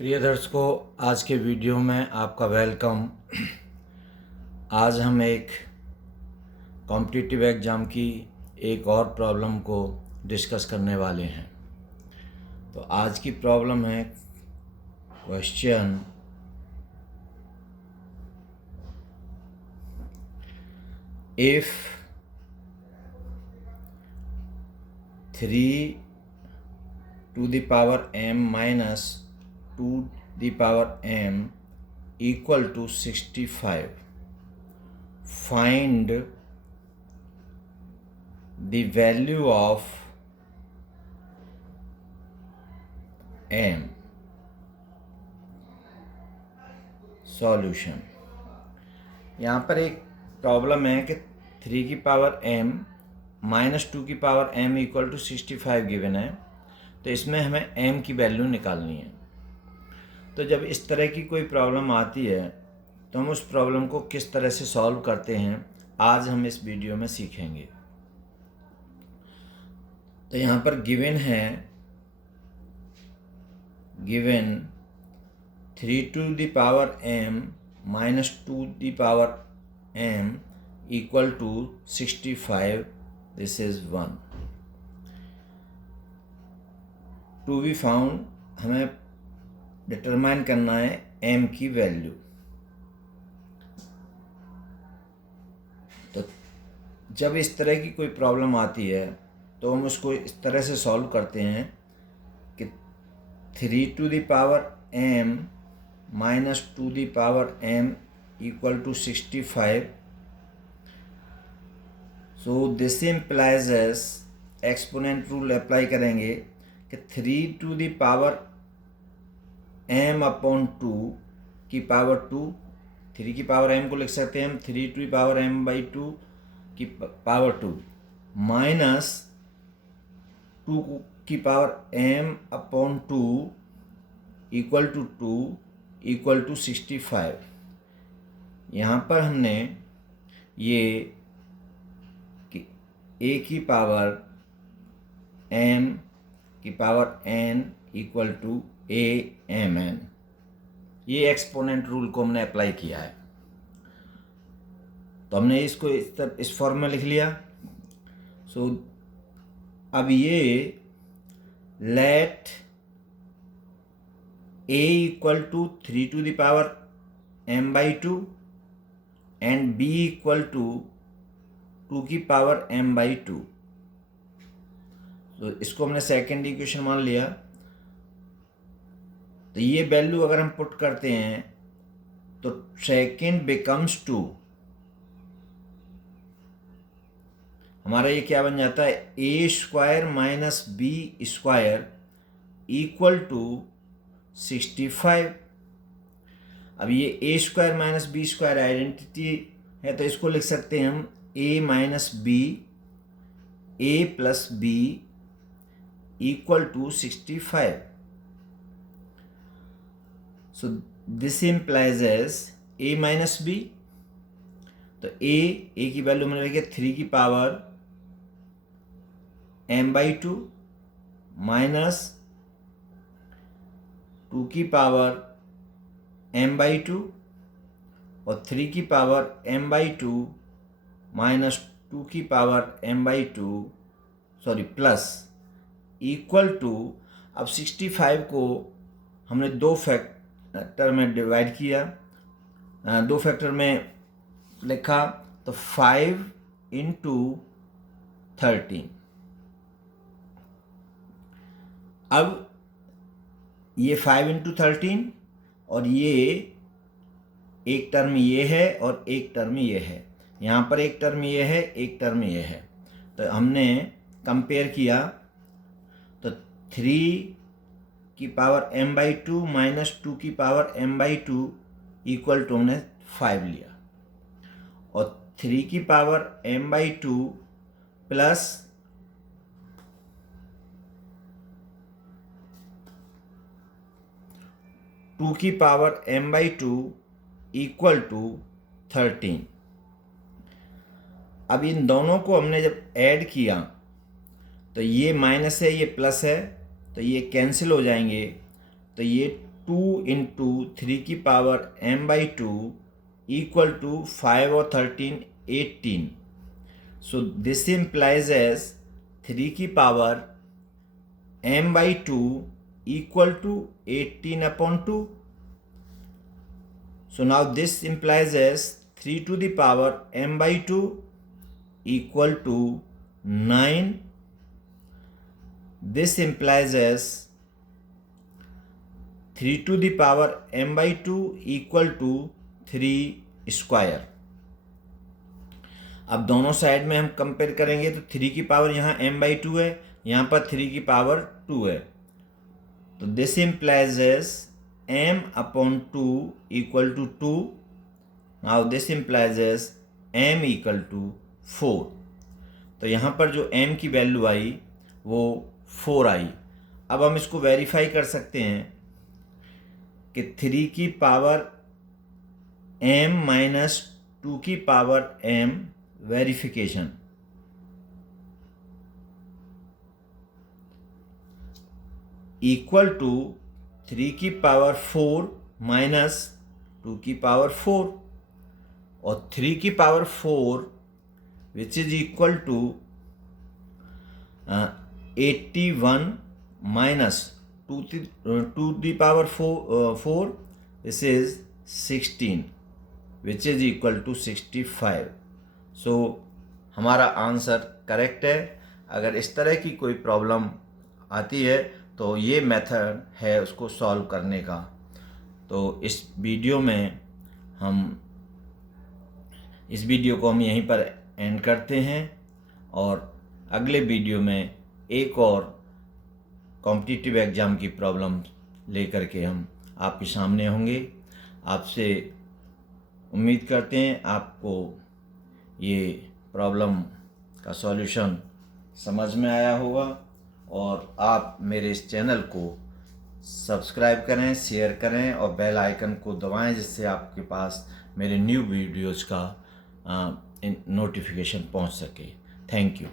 प्रिय दर्शकों, आज के वीडियो में आपका वेलकम। आज हम एक कॉम्पिटिटिव एग्ज़ाम की एक और प्रॉब्लम को डिस्कस करने वाले हैं। तो आज की प्रॉब्लम है question if 3 to the power m minus 2 the power m equal to 65, find the value of m. Solution. यहाँ पर एक प्रॉब्लम है कि 3 की पावर m माइनस 2 की power m equal to 65 given है। तो इसमें हमें m की वैल्यू निकालनी है। तो जब इस तरह की कोई प्रॉब्लम आती है तो हम उस प्रॉब्लम को किस तरह से सॉल्व करते हैं, आज हम इस वीडियो में सीखेंगे। तो यहाँ पर गिवन है, given 3 to the power m minus 2 the power m equal to 65, this is 1 to be found। हमें डिटरमाइन करना है m की वैल्यू। तो जब इस तरह की कोई प्रॉब्लम आती है तो हम उसको इस तरह से सॉल्व करते हैं कि 3 to the power m minus 2 the power m equal to 65। So this implies as exponent rule apply करेंगे कि 3 to the power m upon 2 की पावर 2, 3 की पावर m को लिख सकते हैं हम 3 to the power m by 2 की पावर 2 माइनस 2 की power m upon 2 equal to 2 equal to 65। यहाँ पर हमने ये कि a की पावर m की power n equal to a m n, ये एक्सपोनेंट रूल को हमने अप्लाई किया है। तो हमने इसको इस फॉर्म में लिख लिया। सो अब ये let a equal to 3 to the power m by 2 and b equal to 2 की पावर m by 2। तो इसको हमने सेकेंड इक्वेशन मान लिया। तो ये वैल्यू अगर हम पुट करते हैं तो सेकेंड बिकम्स 2। हमारा ये क्या बन जाता है, A square minus B square equal to 65। अब ये A square minus B square identity है, तो इसको लिख सकते हैं हम A minus B, A plus B equal to 65। So this implies as a minus b। तो a की वैल्यू मैंने लिखी 3 की पावर m by 2 माइनस 2 की पावर m by 2 और 3 की पावर m by 2 माइनस 2 की power m by 2 sorry plus equal to. अब 65 को हमने दो फैक्टर में डिवाइड किया, दो फैक्टर में लिखा, तो 5 into 13। अब ये 5 into 13 और ये एक टर्म ये है और एक टर्म ये है, यहाँ पर एक टर्म ये है, एक टर्म ये है। तो हमने कंपेयर किया तो 3 की पावर m by 2 माइनस 2 की power m by 2 equal to हमने 5 लिया, और 3 की पावर m by 2 प्लस 2 की power m by 2 equal to 13। अब इन दोनों को हमने जब ऐड किया तो ये माइनस है, ये प्लस है, तो ये कैंसिल हो जाएंगे। तो ये 2 इंटू 3 की पावर m/2 इक्वल टू 5 और 13 18. So this implies as 3 की power m/2 equal to 18/2. So now this implies as 3 to the power m/2 equal to 9. This implies as 3 to the power m/2 equal to 3 square. अब दोनों side में हम compare करेंगे तो 3 की power यहाँ m/2 है, यहाँ पर 3 की पावर 2 है. तो this implies as m/2 equal to 2. Now this implies as m equal to 4. तो यहाँ पर जो m की वैल्यू आई वो 4 आई. अब हम इसको वेरीफाई कर सकते हैं कि 3 की पावर m माइनस 2 की power m verification. Equal to 3 की पावर 4 माइनस 2 की पावर 4 और 3 की power 4 which is equal to 81 minus 2 the power 4 this is 16 which is equal to 65. So हमारा आंसर करेक्ट है. अगर इस तरह की कोई प्रॉब्लम आती है तो ये मेथड है उसको सॉल्व करने का. तो इस वीडियो को हम यहीं पर एंड करते हैं और अगले वीडियो में एक और कॉम्पिटिटिव एग्ज़ाम की प्रॉब्लम लेकर के हम आपके सामने होंगे. आपसे उम्मीद करते हैं आपको ये प्रॉब्लम का सॉल्यूशन समझ में आया होगा और आप मेरे इस चैनल को सब्सक्राइब करें, शेयर करें और बेल आइकन को दबाएं जिससे आपके पास मेरे न्यू वीडियोज़ का नोटिफिकेशन पहुंच सके. Thank you.